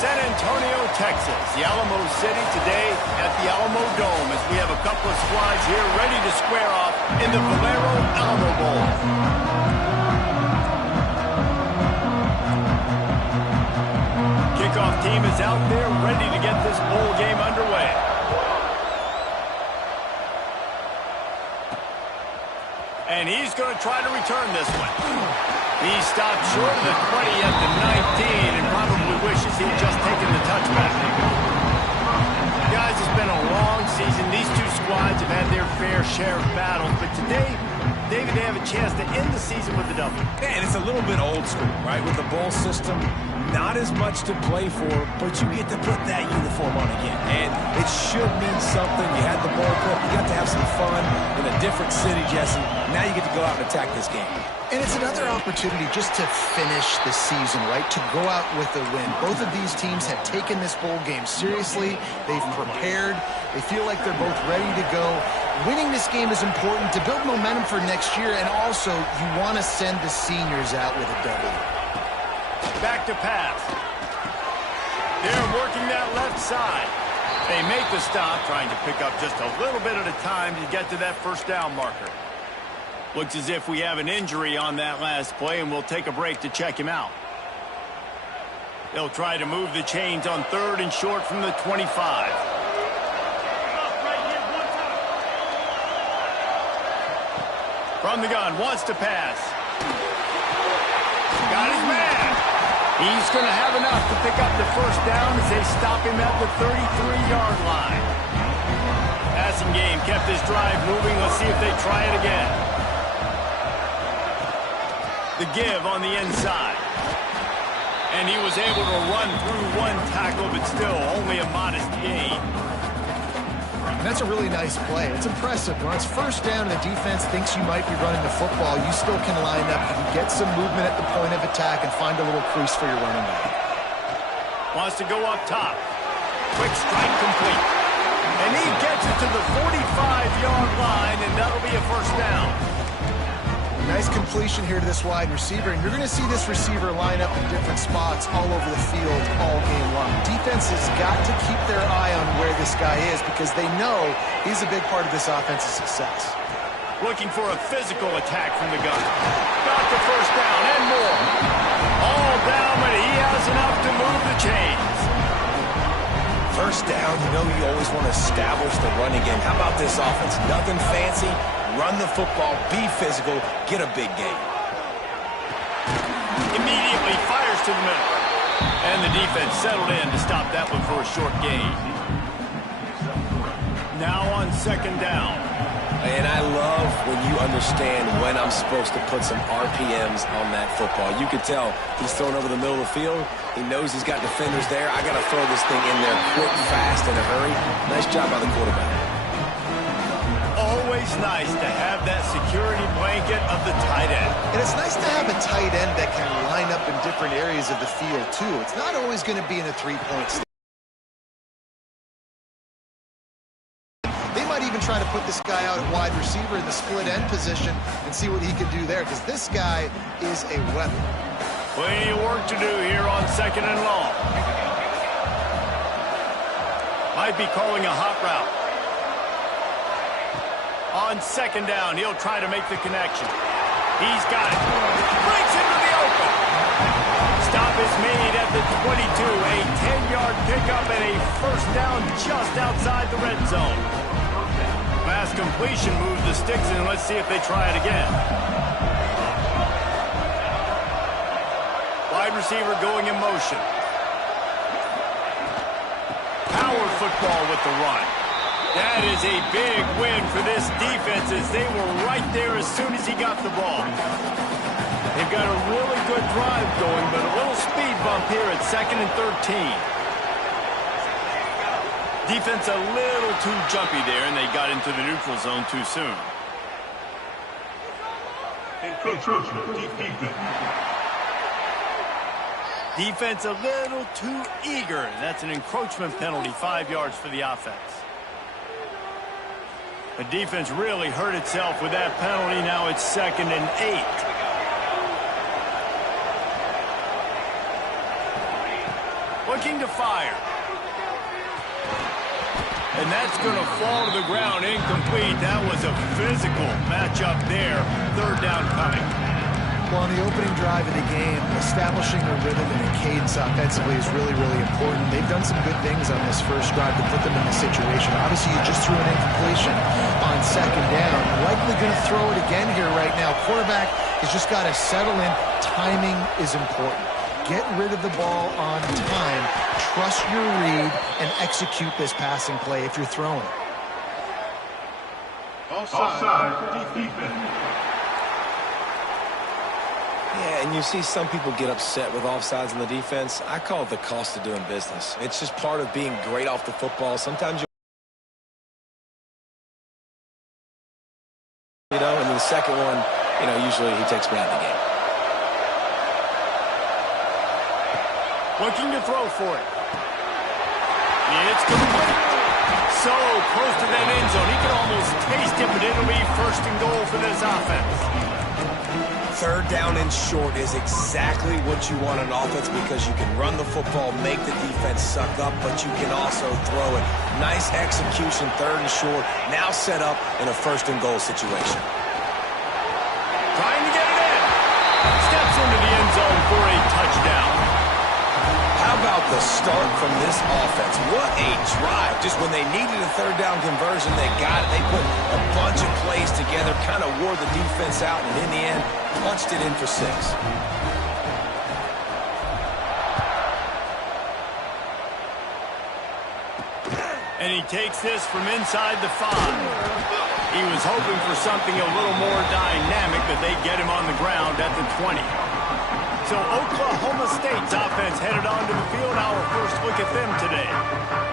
San Antonio, Texas. The Alamo City today at the Alamo Dome as we have a couple of squads here ready to square off in the Valero Alamo Bowl. Kickoff team is out there ready to get this bowl game underway. And he's going to try to return this one. He stopped short of the 20 at the 19 and probably wishes he'd just taken the touchback. Guys, it's been a long season. These two squads have had their fair share of battles, but today, David, they have a chance to end the season with a W. Man, it's a little bit old school, right? With the bowl system, not as much to play for, but you get to put that uniform on again. And it should mean something. You had the bowl cup. You got to have some fun in a different city, Jesse. Now you get to go out and attack this game. And it's another opportunity just to finish the season, right? To go out with a win. Both of these teams have taken this bowl game seriously. They've prepared. They feel like they're both ready to go. Winning this game is important to build momentum for next year, and also you want to send the seniors out with a W. Back to pass. They're working that left side. They make the stop, trying to pick up just a little bit at a time to get to that first down marker. Looks as if we have an injury on that last play, and we'll take a break to check him out. They'll try to move the chains on 3rd and short from the 25. From the gun, wants to pass. Got his man. He's going to have enough to pick up the first down as they stop him at the 33-yard line. Passing game kept this drive moving. Let's see if they try it again. The give on the inside. And he was able to run through one tackle, but still only a modest gain. And that's a really nice play. It's impressive. When it's first down and the defense thinks you might be running the football, you still can line up. You can get some movement at the point of attack and find a little crease for your running back. Wants to go up top. Quick strike complete. And he gets it to the 45-yard line, and that'll be a first down. Nice completion here to this wide receiver, and you're going to see this receiver line up in different spots all over the field all game long. Defense has got to keep their eye on where this guy is because they know he's a big part of this offense's success. Looking for a physical attack from the gun. Got the first down and more. All down, but he has enough to move the chains. First down, you know you always want to establish the running game. How about this offense? Nothing fancy. Run the football, be physical, get a big gain. Immediately fires to the middle. And the defense settled in to stop that one for a short gain. Now on 2nd down. And I love when you understand when I'm supposed to put some RPMs on that football. You can tell he's thrown over the middle of the field. He knows he's got defenders there. I got to throw this thing in there quick, fast, in a hurry. Nice job by the quarterback. Always nice to have that security blanket of the tight end. And it's nice to have a tight end that can line up in different areas of the field, too. It's not always going to be in a three-point stand. They might even try to put this guy out at wide receiver in the split end position and see what he can do there, because this guy is a weapon. Plenty of work to do here on 2nd and long. Might be calling a hot route. On 2nd down, he'll try to make the connection. He's got it. Breaks into the open. Stop is made at the 22. A 10-yard pickup and a first down just outside the red zone. Pass completion moves the sticks, and let's see if they try it again. Wide receiver going in motion. Power football with the run. That is a big win for this defense as they were right there as soon as he got the ball. They've got a really good drive going, but a little speed bump here at 2nd and 13. Defense a little too jumpy there, and they got into the neutral zone too soon. Defense a little too eager. That's an encroachment penalty, 5 yards for the offense. The defense really hurt itself with that penalty. Now it's 2nd and 8. Looking to fire. And that's going to fall to the ground incomplete. That was a physical matchup there. Third down coming. Well, on the opening drive of the game, establishing a rhythm and a cadence offensively is really, really important. They've done some good things on this first drive to put them in this situation. Obviously, you just threw an incompletion on second down. Likely going to throw it again here right now. Quarterback has just got to settle in. Timing is important. Get rid of the ball on time. Trust your read and execute this passing play if you're throwing. Offside defense. Yeah, and you see some people get upset with offsides in the defense. I call it the cost of doing business. It's just part of being great off the football. Sometimes you know, and then the second one, you know, usually he takes me out of the game. Looking to throw for it. It's complete. So close to that end zone. He can almost taste it, but it'll be first and goal for this offense. Third down and short is exactly what you want on offense because you can run the football, make the defense suck up, but you can also throw it. Nice execution, third and short, now set up in a first and goal situation. Trying to get it in. Steps into the end zone for a touchdown. How about the start from this offense? What a drive. Just when they needed a third down conversion, they got it. They put a bunch of plays together, kind of wore the defense out, and in the end, punched it in for 6. And he takes this from inside the 5. He was hoping for something a little more dynamic, but they get him on the ground at the 20. So Oklahoma State's offense headed onto the field. Our first look at them today.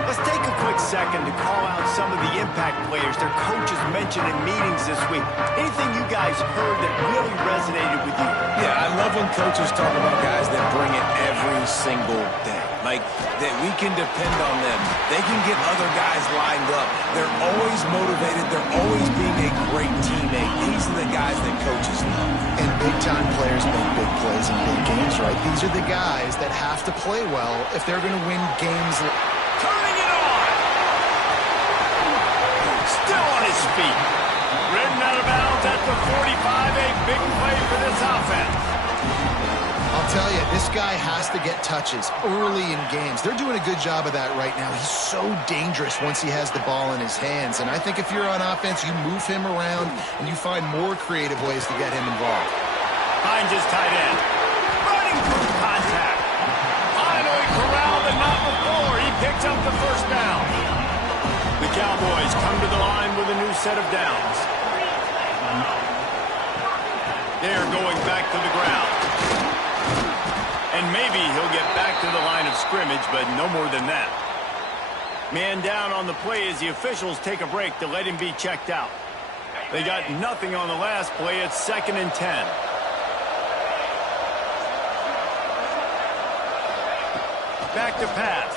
Let's take a quick second to call out some of the impact players their coaches mentioned in meetings this week. Anything you guys heard that really resonated with you? Yeah, I love when coaches talk about guys that bring it every single day. Like, that we can depend on them. They can get other guys lined up. They're always motivated. They're always being a great teammate. These are the guys that coaches love. And big-time players make big plays in big games, right? These are the guys that have to play well if they're going to win games. Turning it on! Still on his feet. Ridden out of bounds at the 45. A big play for this offense. I'll tell you, this guy has to get touches early in games. They're doing a good job of that right now. He's so dangerous once he has the ball in his hands. And I think if you're on offense, you move him around and you find more creative ways to get him involved. Finds his tight end. Running for contact. Finally corralled and not before. He picks up the first down. The Cowboys come to the line with a new set of downs. They're going back to the ground. And maybe he'll get back to the line of scrimmage, but no more than that. Man down on the play as the officials take a break to let him be checked out. They got nothing on the last play. It's 2nd and 10. Back to pass.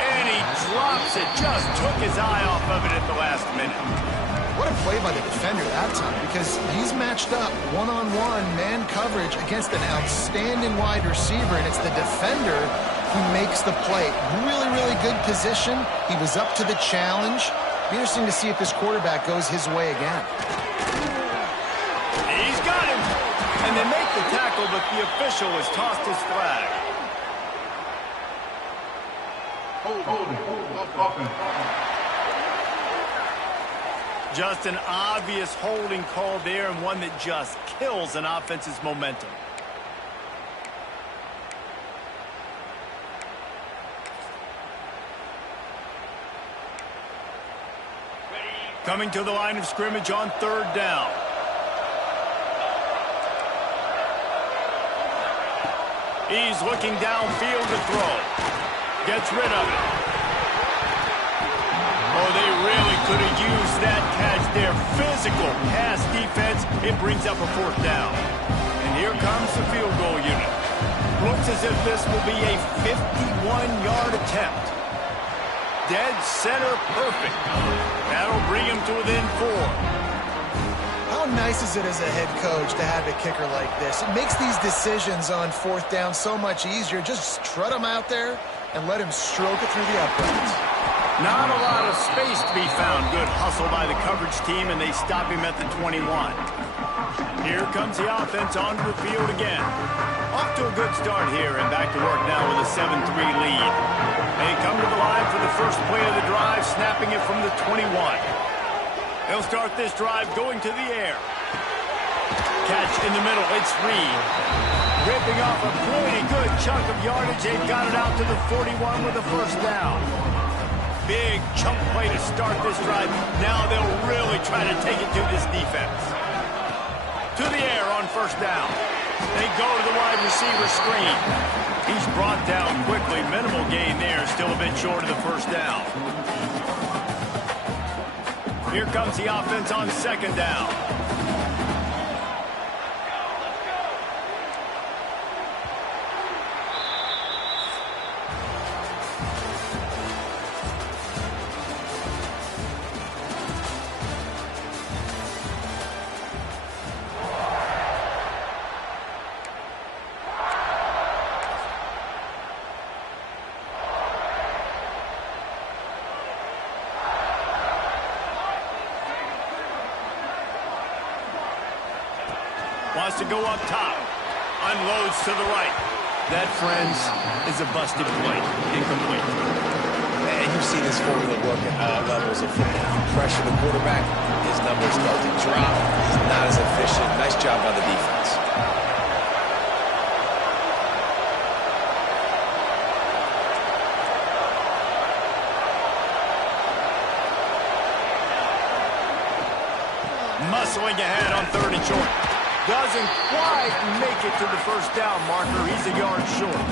And he drops it. Just took his eye off of it at the last minute. What a play by the defender that time, because he's matched up one-on-one man coverage against an outstanding wide receiver, and it's the defender who makes the play. Really, really good position. He was up to the challenge. Be interesting to see if this quarterback goes his way again. He's got him. And they make the tackle, but the official has tossed his flag. Just an obvious holding call there, and one that just kills an offense's momentum. Coming to the line of scrimmage on 3rd down. He's looking downfield to throw. Gets rid of it. Oh, they really could have used that catch there. Physical pass defense. It brings up a 4th down. And here comes the field goal unit. Looks as if this will be a 51-yard attempt. Dead center perfect. That'll bring him to within 4. How nice is it as a head coach to have a kicker like this? It makes these decisions on fourth down so much easier. Just trot him out there and let him stroke it through the uprights. Not a lot of space to be found. Good hustle by the coverage team, and they stop him at the 21. Here comes the offense onto the field again. Off to a good start here, and back to work now with a 7-3 lead. They come to the line for the first play of the drive, snapping it from the 21. They'll start this drive going to the air. Catch in the middle, it's Reed. Ripping off a pretty good chunk of yardage. They've got it out to the 41 with a first down. Big chunk play to start this drive. Now they'll really try to take it to this defense. To the air on first down. They go to the wide receiver screen. He's brought down quickly. Minimal gain there. Still a bit short of the first down. Here comes the offense on second down. Wants to go up top. Unloads to the right. That, friends, is a busted play. Incomplete. And you see this formula work at all levels of football. You pressure the quarterback, his numbers start to drop. He's not as efficient. Nice job by the defense. Muscling ahead on third and short. Doesn't quite make it to the first down marker. He's a yard short.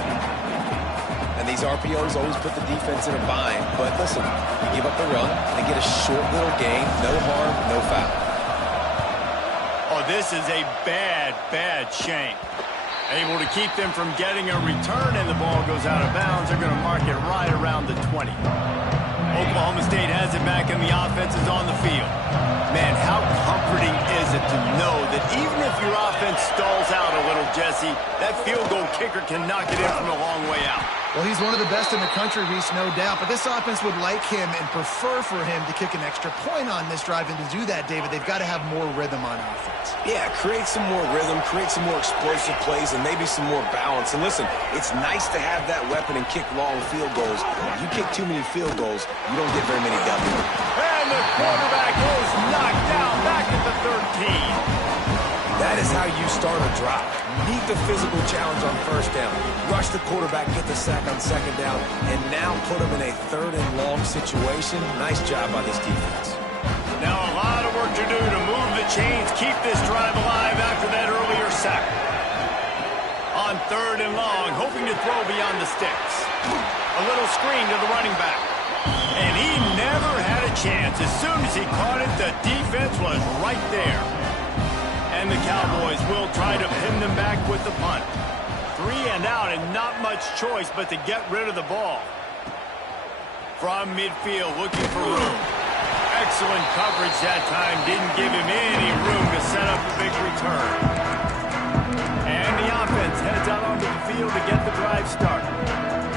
And these RPOs always put the defense in a bind. But listen, you give up the run, they get a short little gain, no harm, no foul. Oh, this is a bad, bad shame. Able to keep them from getting a return, and the ball goes out of bounds. They're going to mark it right around the 20. Oklahoma State has it back, and the offense is on the field. Man, how comforting is it to know that even if your offense stalls out a little, Jesse, that field goal kicker can knock it in from a long way out. Well, he's one of the best in the country, Reese, no doubt. But this offense would like him and prefer for him to kick an extra point on this drive. And to do that, David, they've got to have more rhythm on offense. Yeah, create some more rhythm, create some more explosive plays, and maybe some more balance. And listen, it's nice to have that weapon and kick long field goals. You kick too many field goals, you don't get very many W's. And the quarterback goes knocked down back at the 13. That is how you start a drive. Meet the physical challenge on first down. Rush the quarterback, get the sack on second down, and now put him in a third and long situation. Nice job by this defense. Now a lot of work to do to move the chains, keep this drive alive after that earlier sack. On third and long, hoping to throw beyond the sticks. A little screen to the running back. And he never had a chance. As soon as he caught it, the defense was right there. And the Cowboys will try to pin them back with the punt. 3 and out and not much choice but to get rid of the ball. From midfield, looking for room. Excellent coverage that time. Didn't give him any room to set up a big return. And the offense heads out onto the field to get the drive started.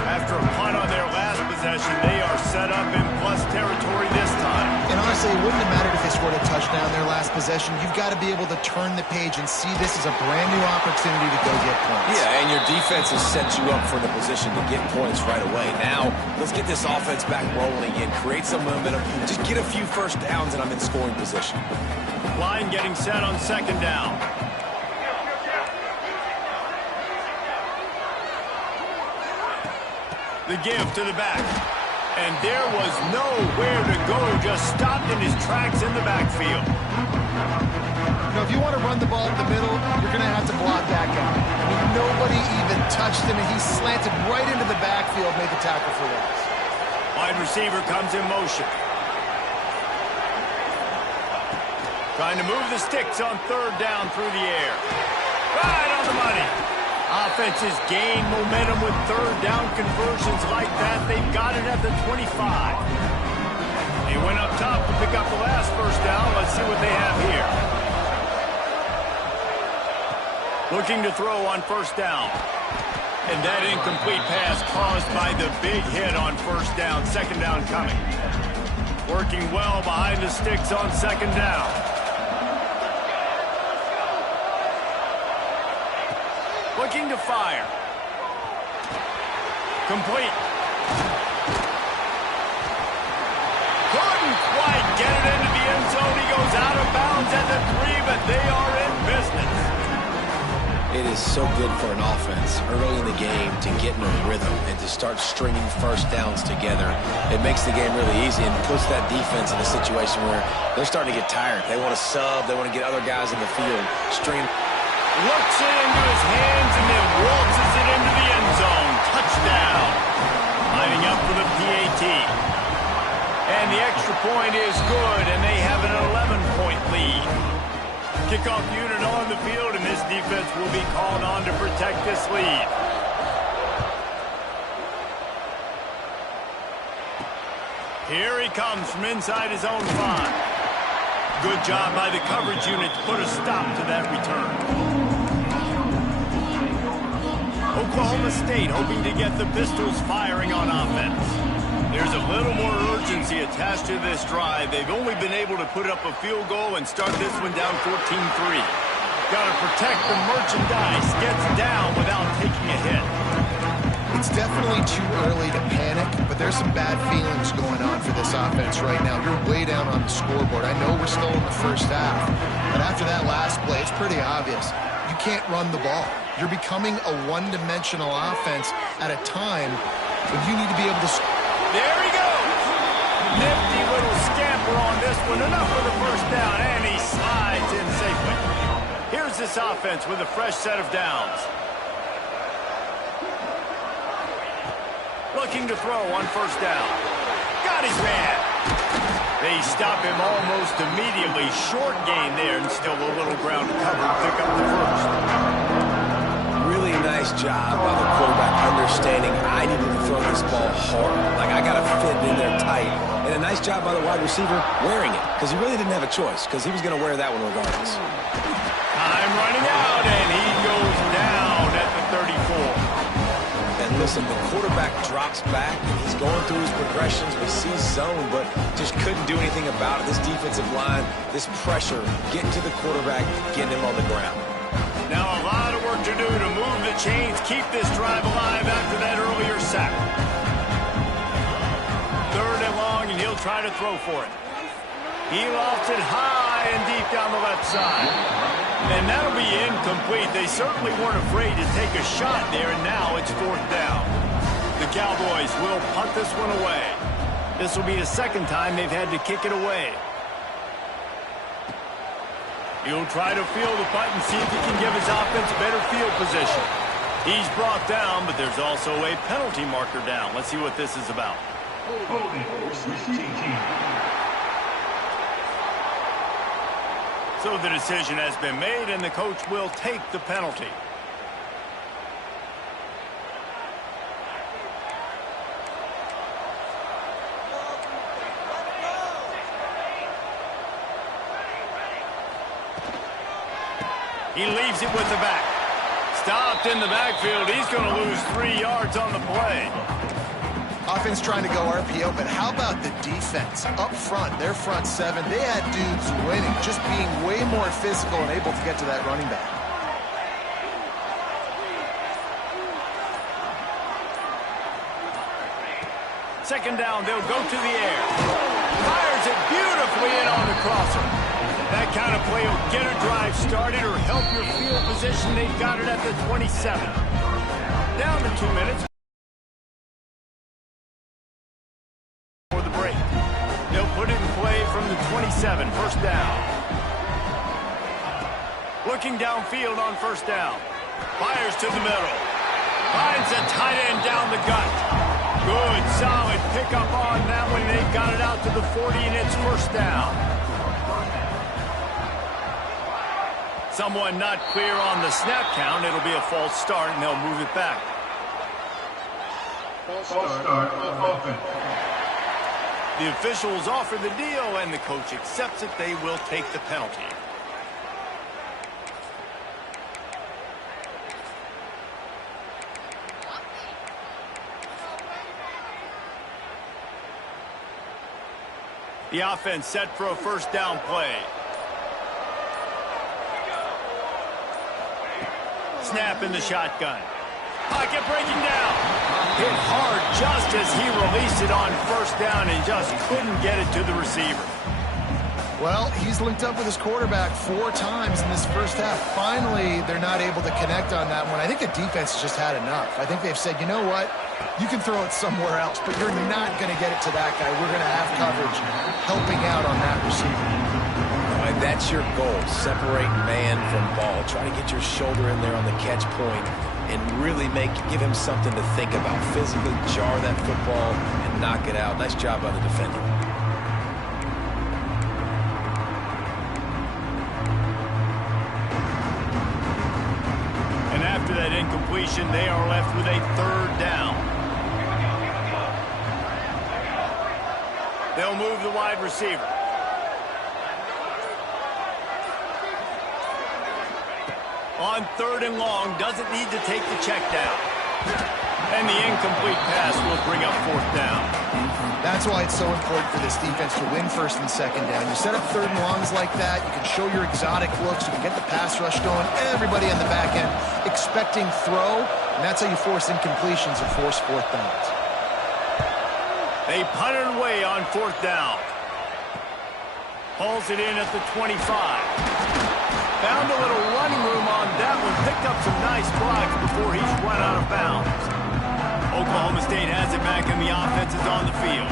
After a punt on their last possession, they are set up in plus territory this time. And honestly, it wouldn't have mattered if they scored a touchdown their last possession. You've got to be able to turn the page and see this as a brand new opportunity to go get points. Yeah, and your defense has set you up for the position to get points right away. Now, let's get this offense back rolling again, create some momentum, just get a few first downs, and I'm in scoring position. Line getting set on second down. The give to the back. And there was nowhere to go, just stopped in his tracks in the backfield. Now, if you want to run the ball in the middle, you're going to have to block that guy. I mean, nobody even touched him, and he slanted right into the backfield, made the tackle for loss. Wide receiver comes in motion. Trying to move the sticks on third down through the air. Right on the money. Offenses gain momentum with third down conversions like that. They've got it at the 25. They went up top to pick up the last first down. Let's see what they have here. Looking to throw on first down. And that incomplete pass caused by the big hit on first down. Second down coming. Working well behind the sticks on second down. Looking to fire. Complete. Couldn't quite get it into the end zone. He goes out of bounds at the 3, but they are in business. It is so good for an offense early in the game to get in a rhythm and to start stringing first downs together. It makes the game really easy and puts that defense in a situation where they're starting to get tired. They want to sub. They want to get other guys in the field. Looks it into his hands and then waltzes it into the end zone. Touchdown. Lining up for the PAT. And the extra point is good, and they have an 11-point lead. Kickoff unit on the field, and this defense will be called on to protect this lead. Here he comes from inside his own 5. Good job by the coverage unit to put a stop to that return. Oklahoma State hoping to get the Pistols firing on offense. There's a little more urgency attached to this drive. They've only been able to put up a field goal and start this one down 14-3. Got to protect the merchandise. Gets down without taking a hit. It's definitely too early to panic, but there's some bad feelings going on for this offense right now. You're way down on the scoreboard. I know we're still in the first half, but after that last play, it's pretty obvious. You can't run the ball. You're becoming a one-dimensional offense at a time when you need to be able to... There he goes. Nifty little scamper on this one. Enough for the first down, and he slides in safely. Here's this offense with a fresh set of downs. Looking to throw on first down. Got his man. They stop him almost immediately. Short gain there, and still a little ground to cover to pick up the first. Really nice job by the quarterback understanding I need to throw this ball hard. Like, I got to fit in there tight. And a nice job by the wide receiver wearing it, because he really didn't have a choice, because he was going to wear that one regardless. Time running out, and he goes down at the 34. And listen, the quarterback drops back, and he's going through his progressions. We see zone, but just couldn't do anything about it. This defensive line, this pressure, getting to the quarterback, getting him on the ground. Now a lot of work to do to move the chains, keep this drive alive after that earlier sack. Third and long, and he'll try to throw for it. He lofts it high and deep down the left side. And that'll be incomplete. They certainly weren't afraid to take a shot there, and now it's fourth down. The Cowboys will punt this one away. This will be the second time they've had to kick it away. He'll try to field the punt and see if he can give his offense better field position. He's brought down, but there's also a penalty marker down. Let's see what this is about. Holding receiving team. So the decision has been made, and the coach will take the penalty. He leaves it with the back. Stopped in the backfield. He's going to lose 3 yards on the play. Offense trying to go RPO, but how about the defense? Up front, their front 7, they had dudes winning, just being way more physical and able to get to that running back. Second down, they'll go to the air. Fires it beautifully in on the crosser. That kind of play will get a drive started or help your field position. They've got it at the 27. Down to 2 minutes. For the break. They'll put it in play from the 27. First down. Looking downfield on first down. Fires to the middle. Finds a tight end down the gut. Good, solid pickup on that one. They've got it out to the 40, and it's first down. Someone not clear on the snap count. It'll be a false start, and they'll move it back. False start offense. The officials offer the deal, and the coach accepts it. They will take the penalty. The offense set for a first down play. Snap in the shotgun. Pocket breaking down. Hit hard just as he released it on first down and just couldn't get it to the receiver. Well, he's linked up with his quarterback 4 times in this first half. Finally, they're not able to connect on that one. I think the defense has just had enough. I think they've said, you know what? You can throw it somewhere else, but you're not going to get it to that guy. We're going to have coverage helping out on that receiver. All right, that's your goal. Separate man from ball. Try to get your shoulder in there on the catch point and really give him something to think about. Physically jar that football and knock it out. Nice job by the defender. And after that incompletion, they are left with a third down. They'll move the wide receiver. On third and long, doesn't need to take the check down. And the incomplete pass will bring up fourth down. That's why it's so important for this defense to win first and second down. You set up third and longs like that, you can show your exotic looks, you can get the pass rush going, everybody on the back end expecting throw, and that's how you force incompletions and force fourth downs. They punted away on fourth down. Hauls it in at the 25. Found a little running room on that one. Picked up some nice blocks before he's run out of bounds. Oklahoma State has it back and the offense is on the field.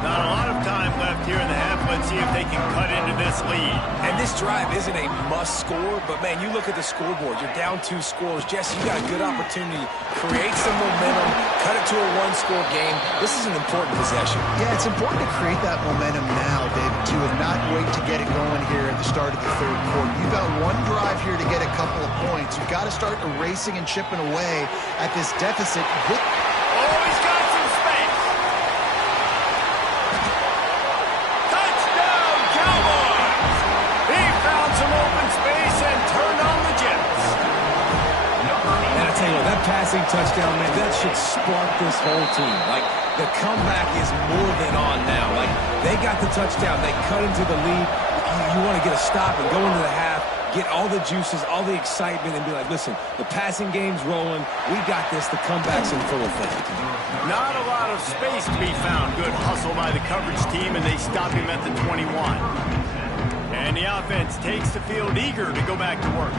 Not a lot of time left here in the half. Let's see if they can cut into this lead. And this drive isn't a must score, but man, you look at the scoreboard. You're down 2 scores. Jesse, you got a good opportunity. Create some momentum. Cut it to a 1-score game. This is an important possession. Yeah, it's important to create that momentum now, David, too, and not wait to get it going here at the start of the third quarter. You've got one drive here to get a couple of points. You've got to start erasing and chipping away at this deficit. Oh, he's got some space. Touchdown, Cowboys! He found some open space and turned on the Jets. And I tell you what, that passing touchdown, man, that should spark this whole team. Like, the comeback is more than on now. Like, they got the touchdown. They cut into the lead. You want to get a stop and go into the half, get all the juices, all the excitement, and be like, listen, the passing game's rolling. We got this. The comeback's in full effect. Not a lot of space to be found. Good hustle by the coverage team, and they stop him at the 21. And the offense takes the field eager to go back to work.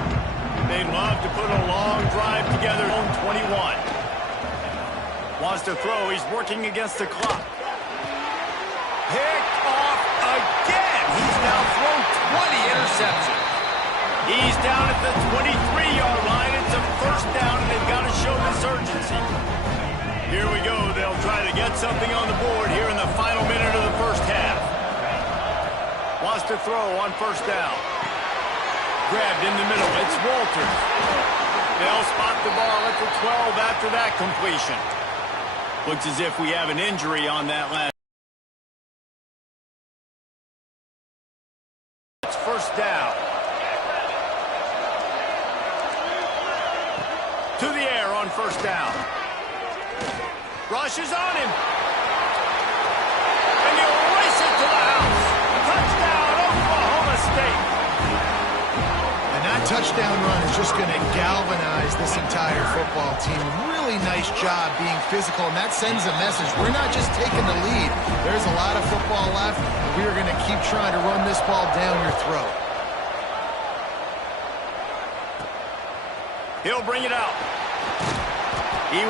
They'd love to put a long drive together on 21. Wants to throw. He's working against the clock. Picked off again. He's now thrown 20 interceptions. He's down at the 23-yard line. It's a first down, and they've got to show this urgency. Here we go. They'll try to get something on the board here in the final minute of the first half. Wants to throw on first down. Grabbed in the middle. It's Walters. They'll spot the ball at the 12 after that completion. Looks as if we have an injury on that last. It's first down. To the air on first down. Rushes on him. And he'll race it to the house. Touchdown, Oklahoma State. And that touchdown run is just going to galvanize this entire football team. Really nice job being physical, and that sends a message. We're not just taking the lead. There's a lot of football left. We're going to keep trying to run this ball down your throat. He'll bring it out. He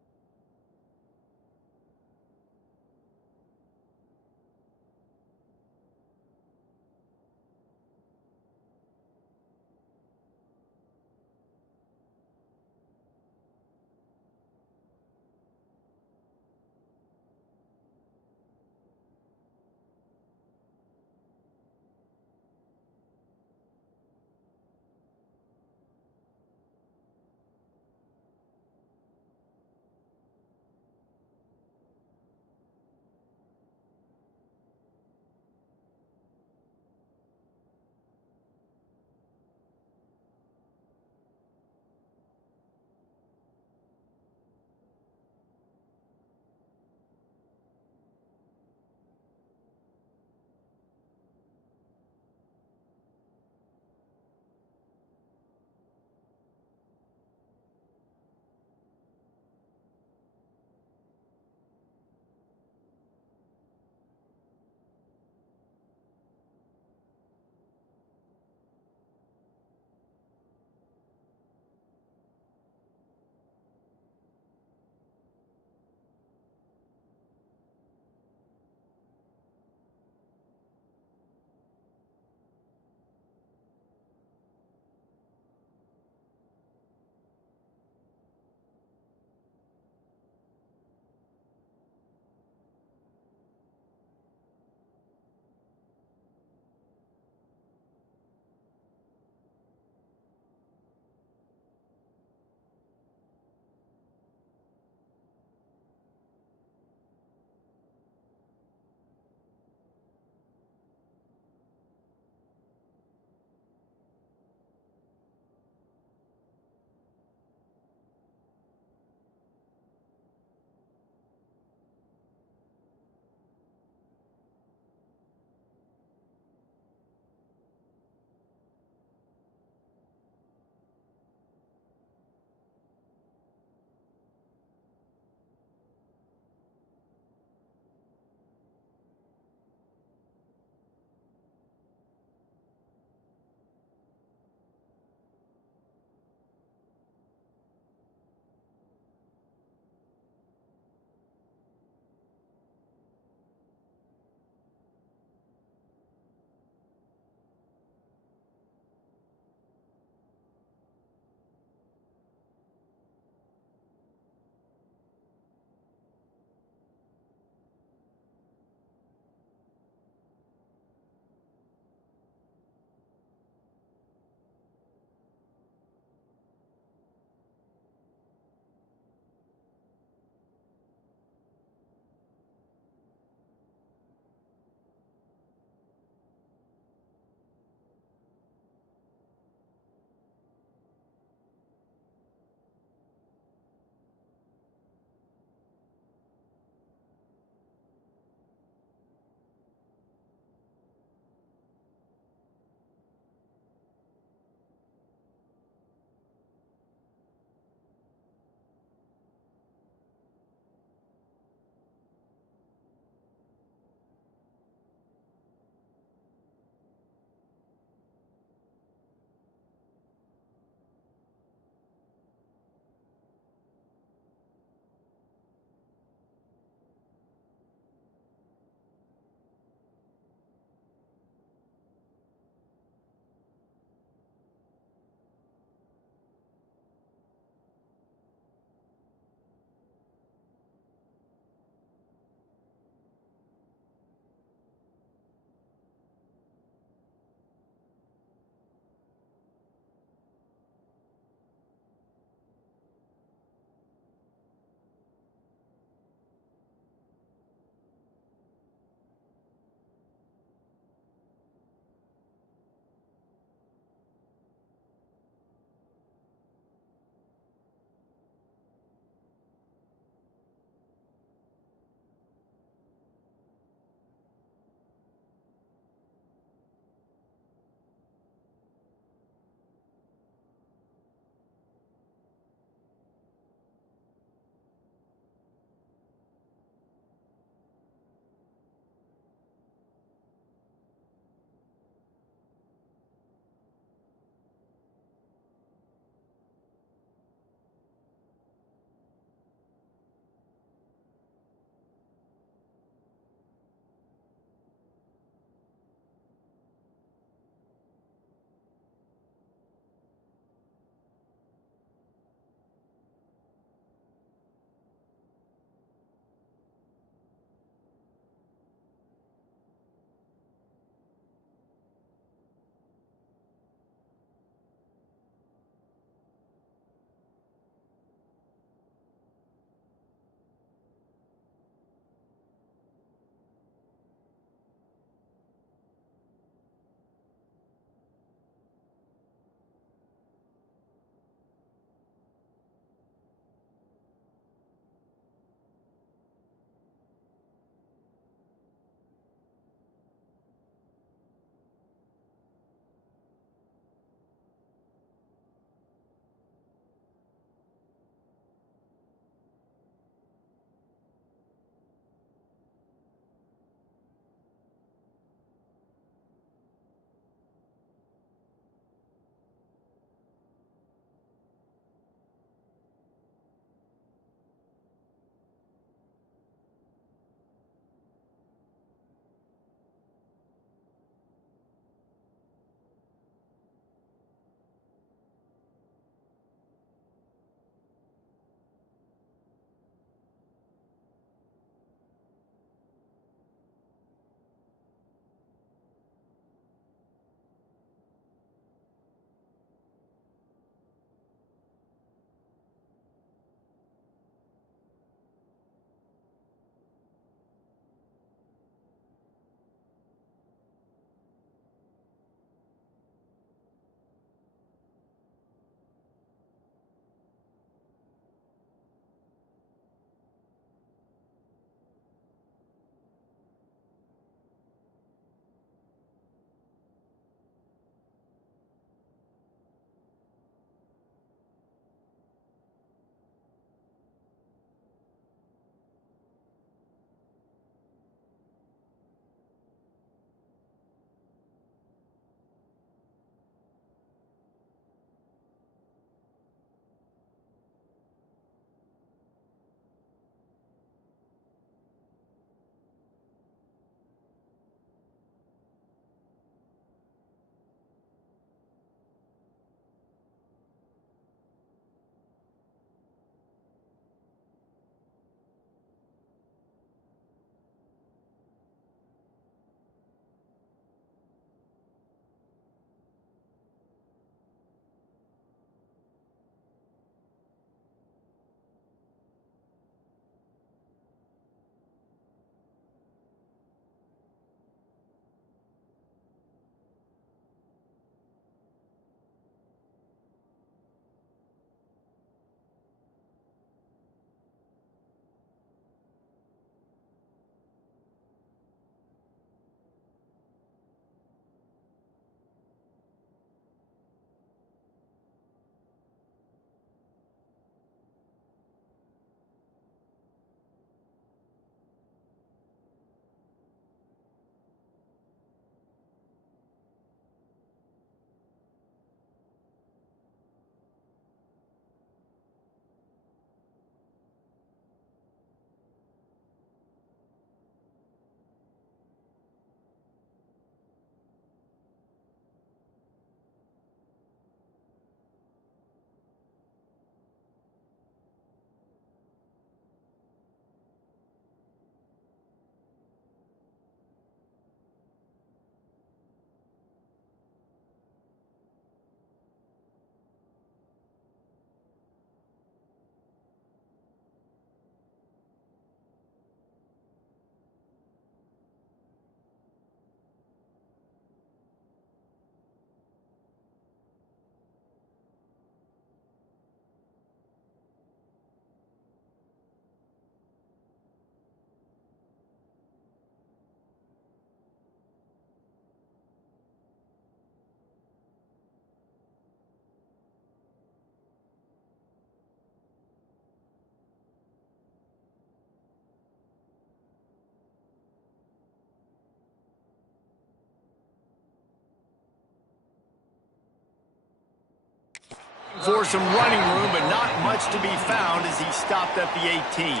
for some running room, but not much to be found as he stopped at the 18.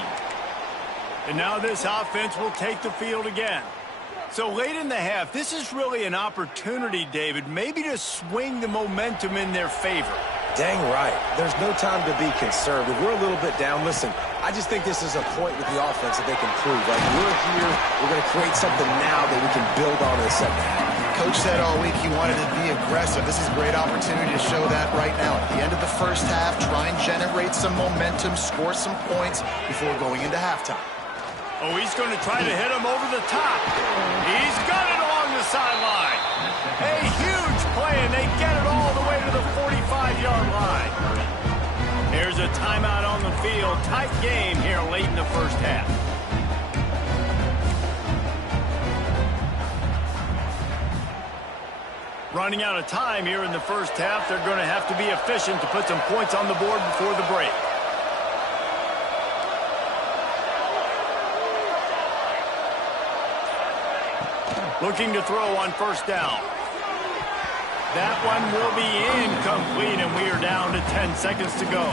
And now this offense will take the field again. So late in the half, this is really an opportunity, David, maybe to swing the momentum in their favor. Dang right. There's no time to be conservative. We're a little bit down. Listen, I just think this is a point with the offense that they can prove. Like, we're here, we're going to create something now that we can build on in the second half. Coach said all week he wanted to be aggressive. This is a great opportunity to show that right now. At the end of the first half, try and generate some momentum, score some points before going into halftime. Oh, he's going to try to hit him over the top. He's got it along the sideline. A huge play, and they get it all the way to the 45-yard line. Here's a timeout on the field. Tight game here late in the first half. Running out of time here in the first half. They're going to have to be efficient to put some points on the board before the break. Looking to throw on first down. That one will be incomplete, and we are down to 10 seconds to go.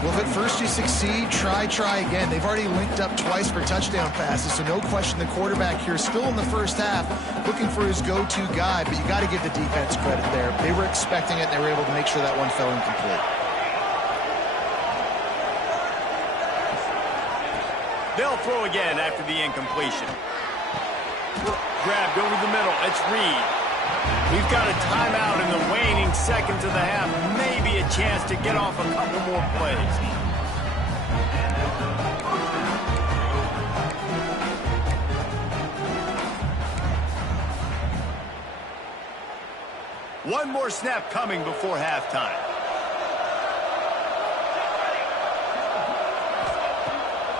Well, if at first you succeed, try again. They've already linked up twice for touchdown passes, so no question the quarterback here still in the first half looking for his go-to guy, but you got to give the defense credit there. They were expecting it, and they were able to make sure that one fell incomplete. They'll throw again after the incompletion. Grabbed over the middle. It's Reed. We've got a timeout in the waning seconds of the half. Maybe a chance to get off a couple more plays. One more snap coming before halftime.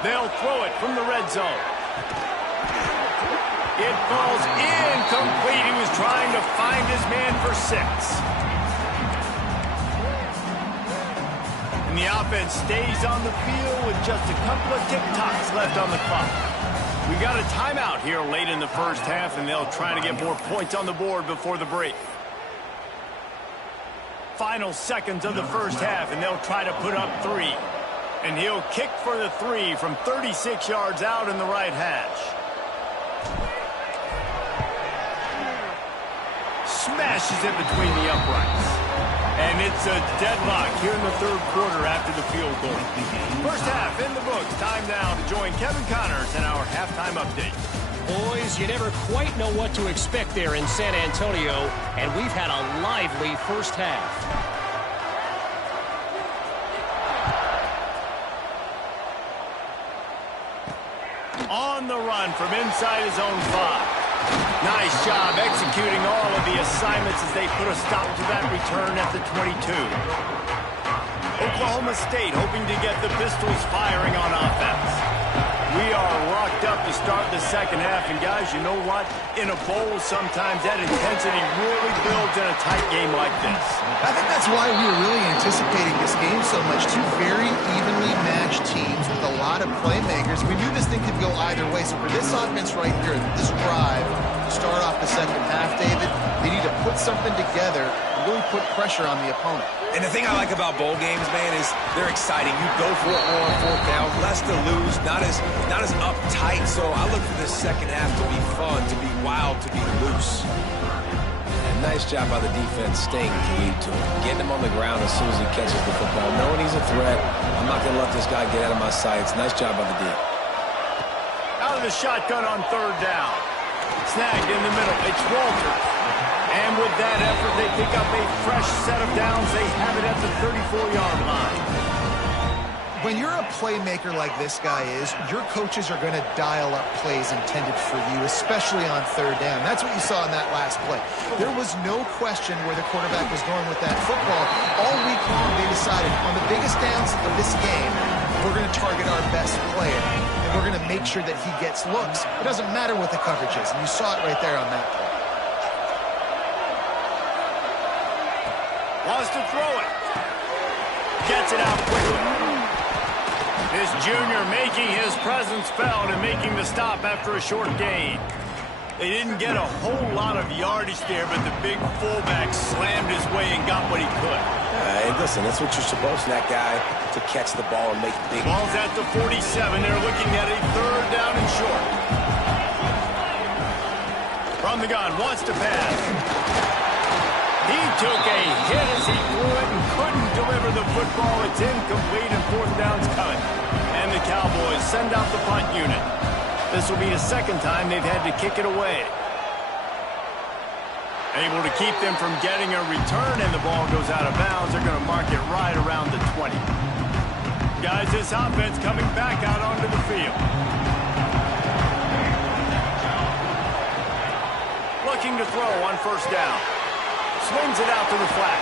They'll throw it from the red zone. It falls incomplete. He was trying to find his man for 6. And the offense stays on the field with just a couple of tick-tocks left on the clock. We got a timeout here late in the first half, and they'll try to get more points on the board before the break. Final seconds of the first half, and they'll try to put up 3. And he'll kick for the 3 from 36 yards out in the right hash. Smashes it between the uprights. And it's a deadlock here in the third quarter after the field goal. First half in the books. Time now to join Kevin Connors in our halftime update. Boys, you never quite know what to expect there in San Antonio, and we've had a lively first half. On the run from inside his own 5. Nice job executing all of the assignments as they put a stop to that return at the 22. Oklahoma State hoping to get the pistols firing on offense. We are locked up to start the second half, and guys, you know what? In a bowl, sometimes that intensity really builds in a tight game like this. I think that's why we were really anticipating this game so much. Two very evenly matched teams with a lot of playmakers. We knew this thing could go either way. So for this offense right here, this drive, to start off the second half, David, they need to put something together and really put pressure on the opponent. And the thing I like about bowl games, man, is they're exciting. You go for it more on fourth down, less to lose, not as uptight. So I look for this second half to be fun, to be wild, to be loose. And nice job by the defense staying glued to him, getting him on the ground as soon as he catches the football, knowing he's a threat. I'm not going to let this guy get out of my sights. Nice job by the D. Out of the shotgun on third down. Snagged in the middle. It's Walters. And with that effort, they pick up a fresh set of downs. They have it at the 34-yard line. When you're a playmaker like this guy is, your coaches are going to dial up plays intended for you, especially on third down. That's what you saw in that last play. There was no question where the quarterback was going with that football. All week long, they decided on the biggest downs of this game, we're going to target our best player, and we're going to make sure that he gets looks. It doesn't matter what the coverage is, and you saw it right there on that play. Wants to throw it. Gets it out quickly. This junior making his presence felt and making the stop after a short gain. They didn't get a whole lot of yardage there, but the big fullback slammed his way and got what he could. Hey, listen, that's what you're supposed to, that guy, to catch the ball and make big. Ball's at the 47. They're looking at a 3rd down and short. From the gun, wants to pass. He took a hit as he threw it and couldn't deliver the football. It's incomplete and 4th down's coming. And the Cowboys send out the punt unit. This will be the 2nd time they've had to kick it away. Able to keep them from getting a return, and the ball goes out of bounds. They're going to mark it right around the 20. Guys, this offense coming back out onto the field. Looking to throw on 1st down. Swings it out to the flat.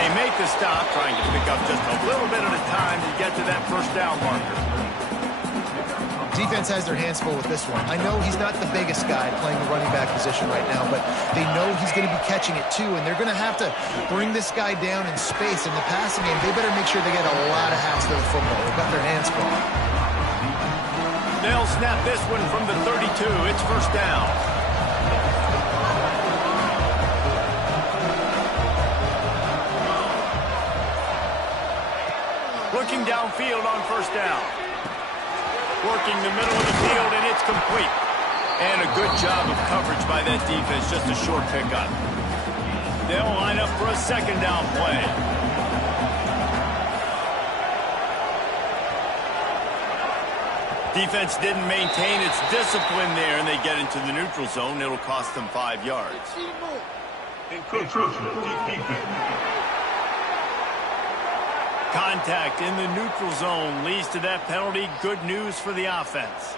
They make the stop, trying to pick up just a little bit at a time to get to that 1st down marker. Defense has their hands full with this one. I know he's not the biggest guy playing the running back position right now, but they know he's going to be catching it too, and they're going to have to bring this guy down in space. In the passing game, they better make sure they get a lot of hats to the football. They've got their hands full. They'll snap this one from the 32. It's 1st down. Looking downfield on 1st down. Working the middle of the field, and it's complete. And a good job of coverage by that defense, just a short pickup. They'll line up for a 2nd down play. Defense didn't maintain its discipline there, and they get into the neutral zone. It'll cost them 5 yards. Encroachment, defense. Contact in the neutral zone leads to that penalty. Good news for the offense.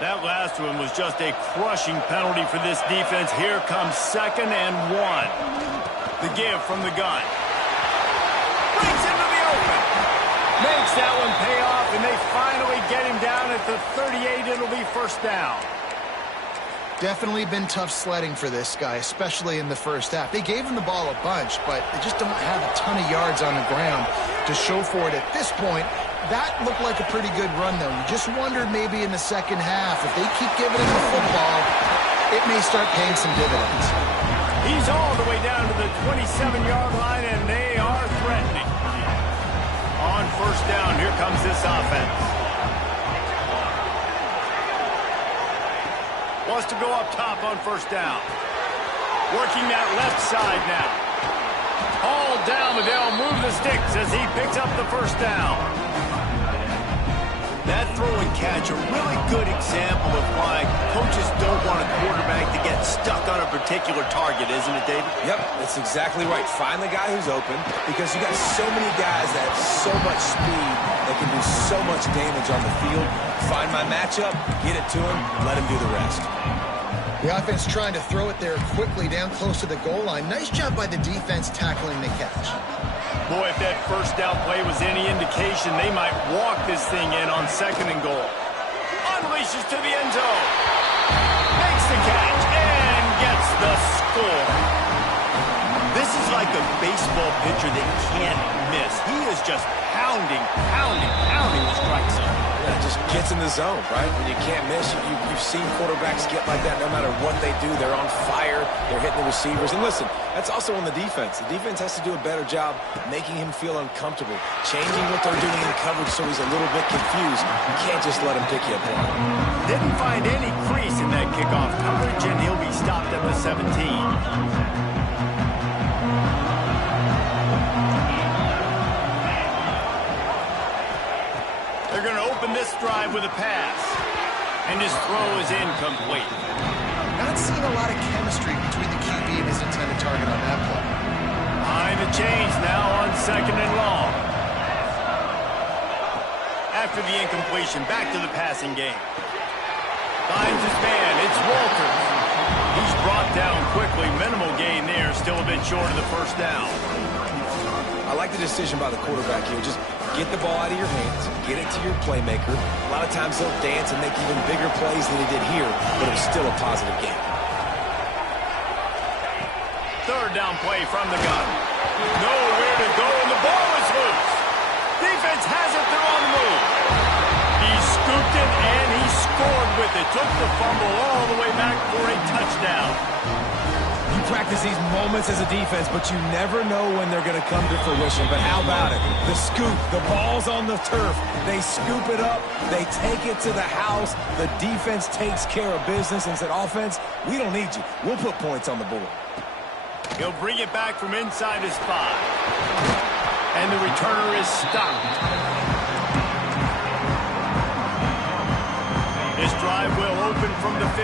That last one was just a crushing penalty for this defense. Here comes 2nd and 1. The give from the gun. Breaks into the open. Makes that one pay off, and they finally get him down at the 38. It'll be 1st down. Definitely been tough sledding for this guy, especially in the 1st half. They gave him the ball a bunch, but they just don't have a ton of yards on the ground to show for it at this point. That looked like a pretty good run, though. You just wondered maybe in the 2nd half, if they keep giving him the football, it may start paying some dividends. He's all the way down to the 27-yard line, and they are threatening. On 1st down, here comes this offense. Wants to go up top on 1st down. Working that left side now. All down, but they'll move the sticks as he picks up the 1st down. That throw and catch, a really good example of why coaches don't want a quarterback to get stuck on a particular target, isn't it, David? Yep, that's exactly right. Find the guy who's open, because you got so many guys that have so much speed that can do so much damage on the field. Find my matchup, get it to him, let him do the rest. The offense trying to throw it there quickly down close to the goal line. Nice job by the defense tackling the catch. Boy, if that 1st down play was any indication, they might walk this thing in on 2nd and goal. Unleashes to the end zone. Makes the catch and gets the score. This is like a baseball pitcher that can't miss. He is just pounding the strike zone. Yeah, just gets in the zone, right? When you can't miss, you've seen quarterbacks get like that no matter what they do. They're on fire. They're hitting the receivers. And listen, that's also on the defense. The defense has to do a better job making him feel uncomfortable, changing what they're doing in coverage so he's a little bit confused. You can't just let him pick you apart. Didn't find any crease in that kickoff coverage, and he'll be stopped at the 17. They're going to open this drive with a pass. And his throw is incomplete. Not seeing a lot of chemistry between the QB and his intended target on that play. Behind the chains now on 2nd and long. After the incompletion, back to the passing game. Finds his man. It's Walters. He's brought down quickly. Minimal gain there. Still a bit short of the 1st down. I like the decision by the quarterback here. Just get the ball out of your hands, get it to your playmaker. A lot of times they'll dance and make even bigger plays than he did here, but it was still a positive game. 3rd down play from the gun. Nowhere to go, and the ball is loose. Defense has it. They're on the move. He scooped it, and he scored with it. It took the fumble all the way back for a touchdown. You practice these moments as a defense, but you never know when they're going to come to fruition. But how about it? The scoop, the ball's on the turf. They scoop it up. They take it to the house. The defense takes care of business and said, offense, we don't need you. We'll put points on the board. He'll bring it back from inside his 5. And the returner is stopped. This drive will open from the 15.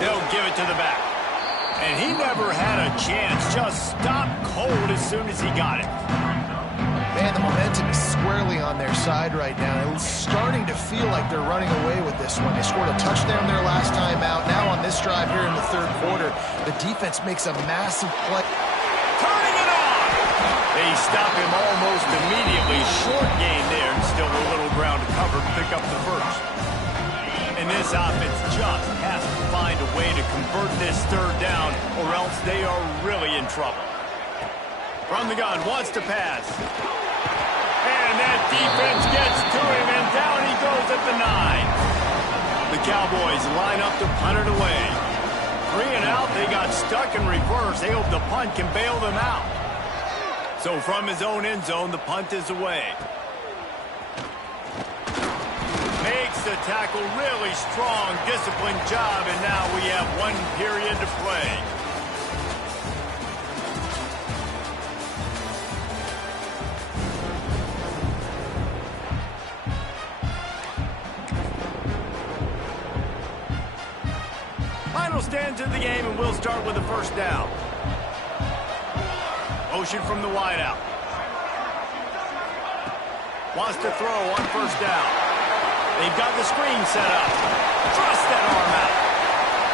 They'll give it to the back. And he never had a chance. Just stopped cold as soon as he got it. Man, the momentum is squarely on their side right now. It's starting to feel like they're running away with this one. They scored a touchdown their last time out. Now on this drive here in the third quarter, the defense makes a massive play. Turning it on! They stop him almost immediately. Short gain there, and still a little ground to cover to pick up the first. And this offense just has to find a way to convert this third down, or else they are really in trouble. From the gun, wants to pass. And that defense gets to him, and down he goes at the 9. The Cowboys line up to punt it away. 3 and out, they got stuck in reverse. They hope the punt can bail them out. So from his own end zone, the punt is away. Makes the tackle really strong, disciplined job, and now we have 1 period to play. Final stands of the game, and we'll start with the first down. Motion from the wideout. Wants to throw on first down. They've got the screen set up. Thrust that arm out.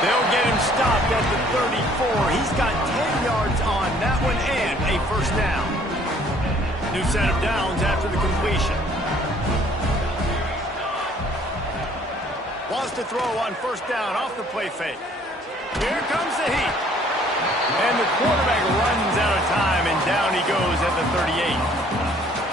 They'll get him stopped at the 34. He's got 10 yards on that one and a first down. New set of downs after the completion. Wants to throw on first down off the play fake. Here comes the heat. And the quarterback runs out of time, and down he goes at the 38.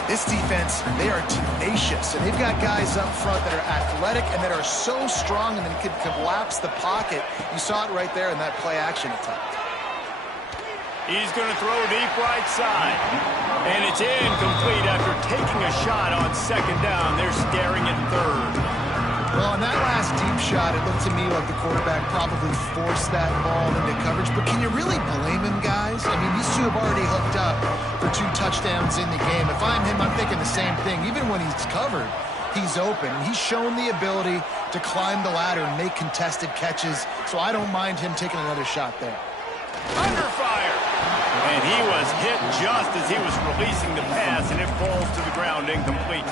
This defense, they are tenacious, and they've got guys up front that are athletic and that are so strong and that can collapse the pocket. You saw it right there in that play-action attempt. He's going to throw deep right side. And it's incomplete after taking a shot on second down. They're staring at third. Well, on that last deep shot, it looked to me like the quarterback probably forced that ball into coverage. But can you really blame him, guys? I mean, these two have already hooked up for 2 touchdowns in the game. If I'm him, I'm thinking the same thing. Even when he's covered, he's open. He's shown the ability to climb the ladder and make contested catches. So I don't mind him taking another shot there. Under fire. And he was hit just as he was releasing the pass, and it falls to the ground incomplete.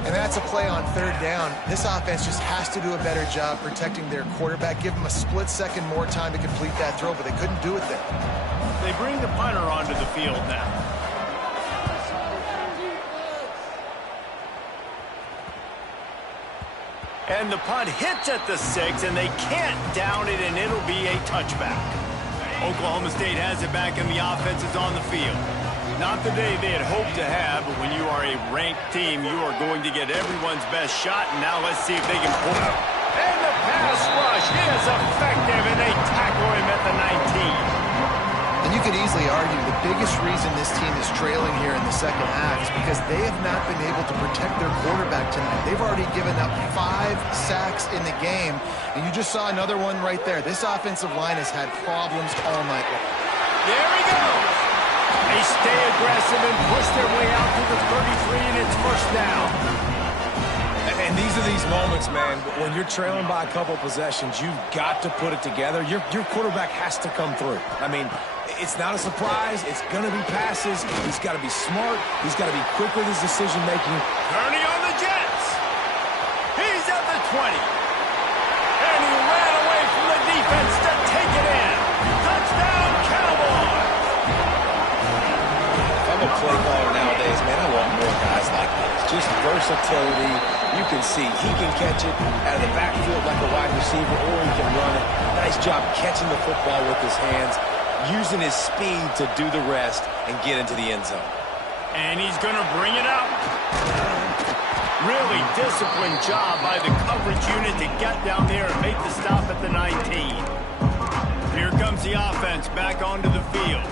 And that's a play on third down. This offense just has to do a better job protecting their quarterback. Give them a split second more time to complete that throw, but they couldn't do it there. They bring the punter onto the field now. And the punt hits at the 6, and they can't down it, and it'll be a touchback. Oklahoma State has it back, and the offense is on the field. Not the day they had hoped to have, but when you are a ranked team, you are going to get everyone's best shot, and now let's see if they can pull it. And the pass rush is effective, and they tackle him at the 19. And you could easily argue the biggest reason this team is trailing here in the second half is because they have not been able to protect their quarterback tonight. They've already given up 5 sacks in the game, and you just saw another one right there. This offensive line has had problems all night long. There he goes. They stay aggressive and push their way out to the 33, and it's first down. And these are these moments, man, when you're trailing by a couple possessions, you've got to put it together. Your quarterback has to come through. I mean, it's not a surprise. It's going to be passes. He's got to be smart. He's got to be quick with his decision-making. Kearney on the Jets. He's at the 20. And he ran away from the defense to take it in. Touchdown, Cowboys. I'm a play caller nowadays, man. I want more guys like this. Just versatility, You can see he can catch it out of the backfield like a wide receiver, or he can run it. Nice job catching the football with his hands, using his speed to do the rest and get into the end zone. And he's going to bring it out. Really disciplined job by the coverage unit to get down there and make the stop at the 19. Here comes the offense back onto the field.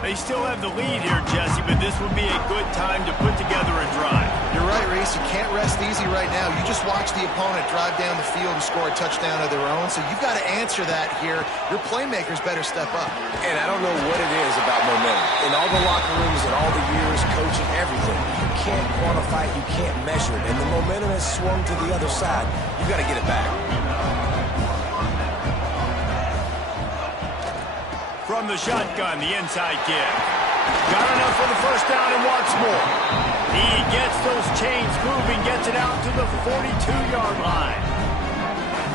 They still have the lead here, Jesse, but this would be a good time to put together a drive. You're right, Reese. You can't rest easy right now. You just watch the opponent drive down the field and score a touchdown of their own, so you've got to answer that here. Your playmakers better step up. And I don't know what it is about momentum. In all the locker rooms and all the years, coaching, everything, you can't quantify it, you can't measure it. And the momentum has swung to the other side. You've got to get it back. From the shotgun, the inside give. Got enough for the first down and wants more. He gets those chains moving, gets it out to the 42-yard line.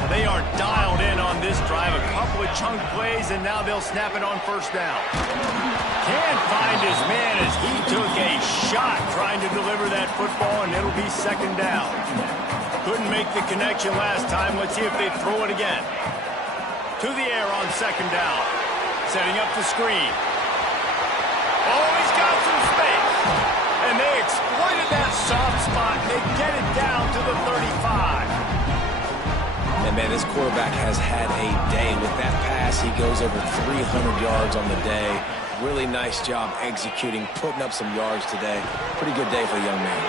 They are dialed in on this drive. A couple of chunk plays, and now they'll snap it on first down. Can't find his man as he took a shot trying to deliver that football, and it'll be second down. Couldn't make the connection last time. Let's see if they throw it again. To the air on second down. Setting up the screen. Oh, he's got some space. And they exploited that soft spot. They get it down to the 35. And, man, this quarterback has had a day. With that pass, he goes over 300 yards on the day. Really nice job executing, putting up some yards today. Pretty good day for the young man.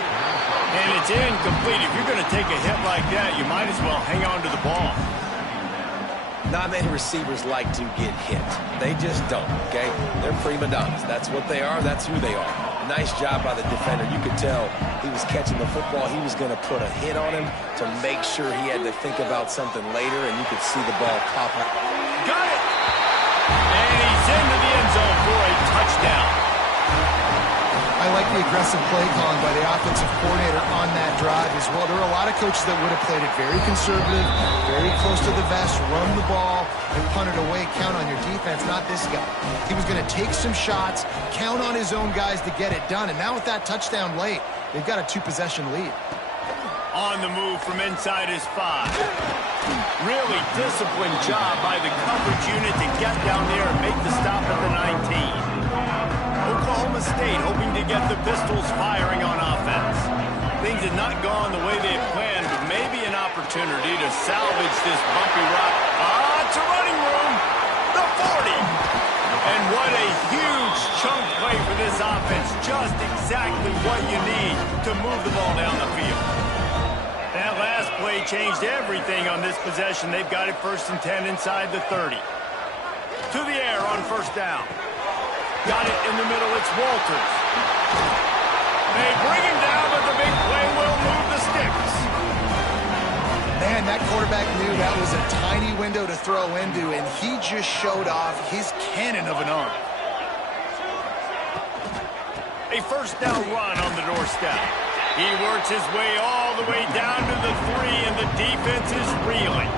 And it's incomplete. If you're going to take a hit like that, you might as well hang on to the ball. Not many receivers like to get hit. They just don't, okay? They're prima donnas. That's what they are. That's who they are. Nice job by the defender. You could tell he was catching the football. He was going to put a hit on him to make sure he had to think about something later, and you could see the ball pop out. Got it! And he's into the end zone for a touchdown. I like the aggressive play calling by the offensive coordinator on that drive as well. There are a lot of coaches that would have played it very conservative, very close to the vest, run the ball, and punt it away. Count on your defense, not this guy. He was going to take some shots, count on his own guys to get it done. And now with that touchdown late, they've got a two-possession lead. On the move from inside his 5. Really disciplined job by the coverage unit to get down there and make the stop at the 19. Oklahoma State hoping to get the Pistols firing on offense. Things had not gone the way they had planned, but maybe an opportunity to salvage this bumpy rock. It's a running room. The 40. And what a huge chunk play for this offense. Just exactly what you need to move the ball down the field. That last play changed everything on this possession. They've got it first and 10 inside the 30. To the air on first down. Got it in the middle. It's Walters. They bring him down, but the big play will move the sticks. Man, that quarterback knew that was a tiny window to throw into, and he just showed off his cannon of an arm. A first down run on the doorstep. He works his way all the way down to the 3, and the defense is reeling.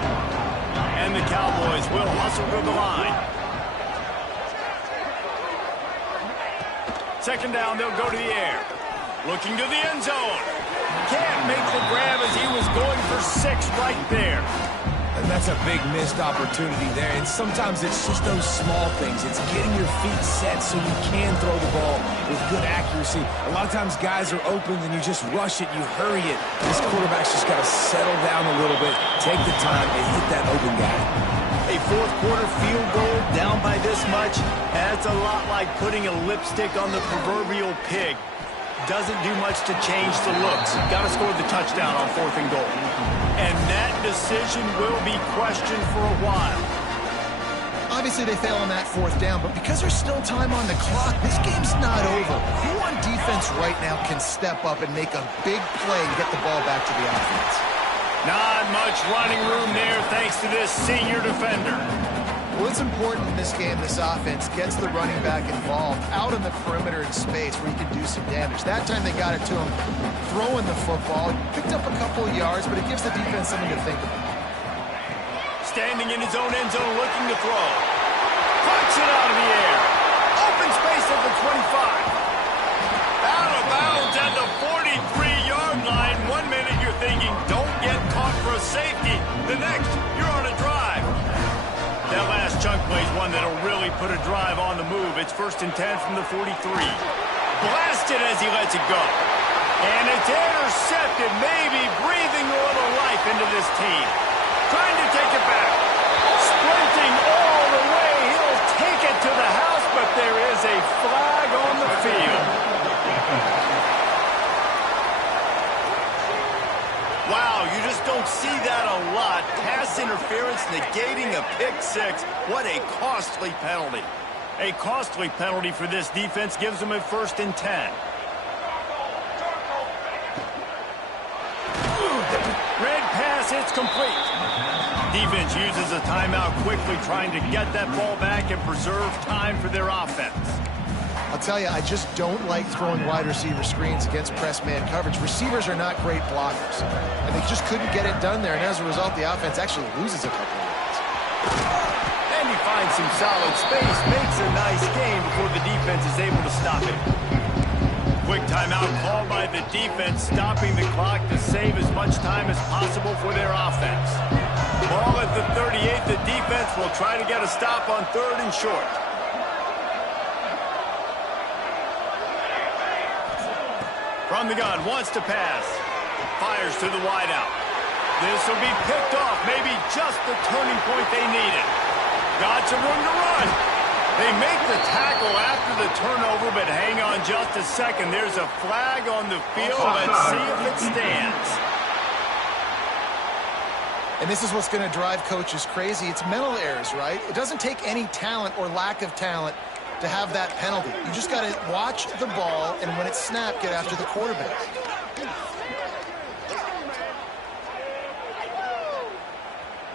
And the Cowboys will hustle to the line. Second down, they'll go to the air. Looking to the end zone. Can't make the grab as he was going for 6 right there. And that's a big missed opportunity there. And sometimes it's just those small things. It's getting your feet set so you can throw the ball with good accuracy. A lot of times guys are open and you just rush it, you hurry it. This quarterback's just got to settle down a little bit, take the time, and hit that open guy. A fourth quarter field goal down by this much, that's a lot like putting a lipstick on the proverbial pig. Doesn't do much to change the looks. Got to score the touchdown on 4th and goal. And that decision will be questioned for a while. Obviously, they fail on that 4th down, but because there's still time on the clock, this game's not over. Who on defense right now can step up and make a big play and get the ball back to the offense? Not much running room there thanks to this senior defender. Well, it's important in this game, this offense gets the running back involved out on the perimeter in space where he can do some damage. That time they got it to him throwing the football. Picked up a couple of yards, but it gives the defense something to think about. Standing in his own end zone looking to throw. Punch it out of the air. Open space at the 25. Out of bounds at the 43-yard line. 1 minute, your The next, you're on a drive. That last chunk play is one that'll really put a drive on the move. It's 1st and 10 from the 43. Blasted as he lets it go. And it's intercepted, maybe breathing a little life into this team. Trying to take it back. Sprinting all the way. He'll take it to the house, but there is a flag on the field. Wow, you just don't see that a lot. Pass interference negating a pick six. What a costly penalty. A costly penalty for this defense gives them a 1st and 10. Red pass, it's complete. Defense uses a timeout quickly, trying to get that ball back and preserve time for their offense. I'll tell you, I just don't like throwing wide receiver screens against press man coverage. Receivers are not great blockers, and they just couldn't get it done there, and as a result, the offense actually loses a couple of yards. And he finds some solid space, makes a nice gain before the defense is able to stop it. Quick timeout called by the defense, stopping the clock to save as much time as possible for their offense. Ball at the 38, the defense will try to get a stop on 3rd and short. From the gun, wants to pass. Fires to the wideout. This will be picked off, maybe just the turning point they needed. Got some room to run. They make the tackle after the turnover, but hang on just a second. There's a flag on the field. Let's see if it stands. And this is what's going to drive coaches crazy. It's mental errors, right? It doesn't take any talent or lack of talent to have that penalty. You just got to watch the ball, and when it's snapped, get after the quarterback.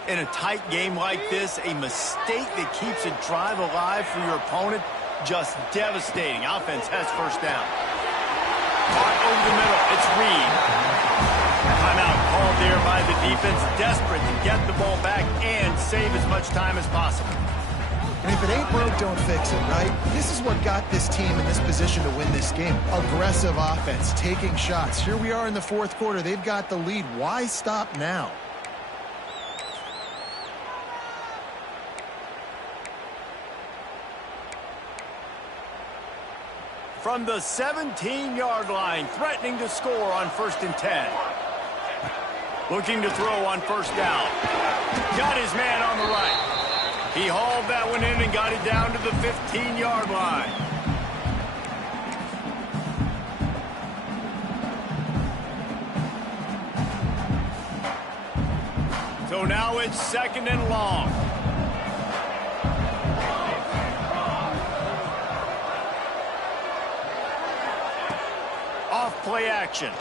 In a tight game like this, a mistake that keeps a drive alive for your opponent, just devastating. Offense has 1st down. Caught over the middle. It's Reed. Timeout called there by the defense, desperate to get the ball back and save as much time as possible. And if it ain't broke, don't fix it, right? This is what got this team in this position to win this game. Aggressive offense, taking shots. Here we are in the 4th quarter. They've got the lead. Why stop now? From the 17-yard line, threatening to score on 1st and 10. Looking to throw on 1st down. Got his man on the right. He hauled that one in and got it down to the 15-yard line. So now it's 2nd and long. Off play action.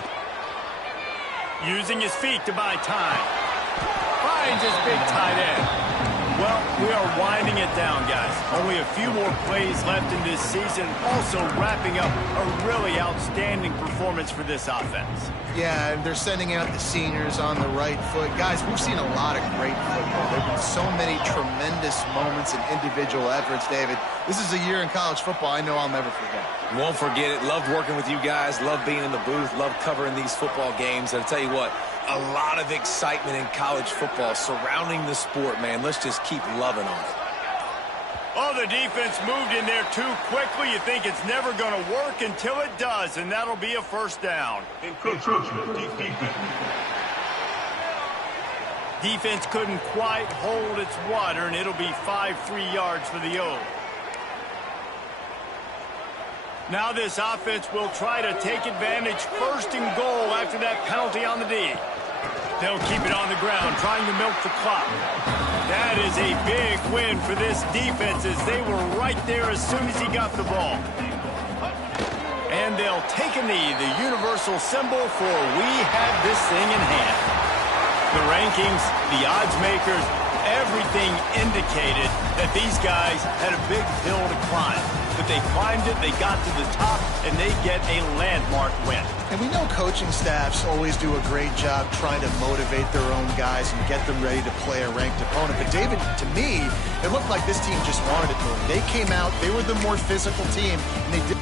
Using his feet to buy time. Finds his big tight end. Well, we are winding it down, guys. Only a few more plays left in this season. Also wrapping up a really outstanding performance for this offense. Yeah, and they're sending out the seniors on the right foot. Guys, we've seen a lot of great football. There have been so many tremendous moments and individual efforts, David. This is a year in college football I know I'll never forget. Won't forget it. Loved working with you guys. Loved being in the booth. Loved covering these football games. And I'll tell you what, a lot of excitement in college football surrounding the sport, man. Let's just keep loving on it. Oh, the defense moved in there too quickly. You think it's never going to work until it does, and that'll be a 1st down. Defense couldn't quite hold its water, and it'll be 5-3 yards for the O. Now this offense will try to take advantage. 1st and goal after that penalty on the D. They'll keep it on the ground, trying to milk the clock. That is a big win for this defense, as they were right there as soon as he got the ball. And they'll take a knee, the universal symbol for we had this thing in hand. The rankings, the odds makers, everything indicated that these guys had a big hill to climb. But they climbed it, they got to the top, and they get a landmark win. And we know coaching staffs always do a great job trying to motivate their own guys and get them ready to play a ranked opponent. But David, to me, it looked like this team just wanted it more. They came out, they were the more physical team, and they did.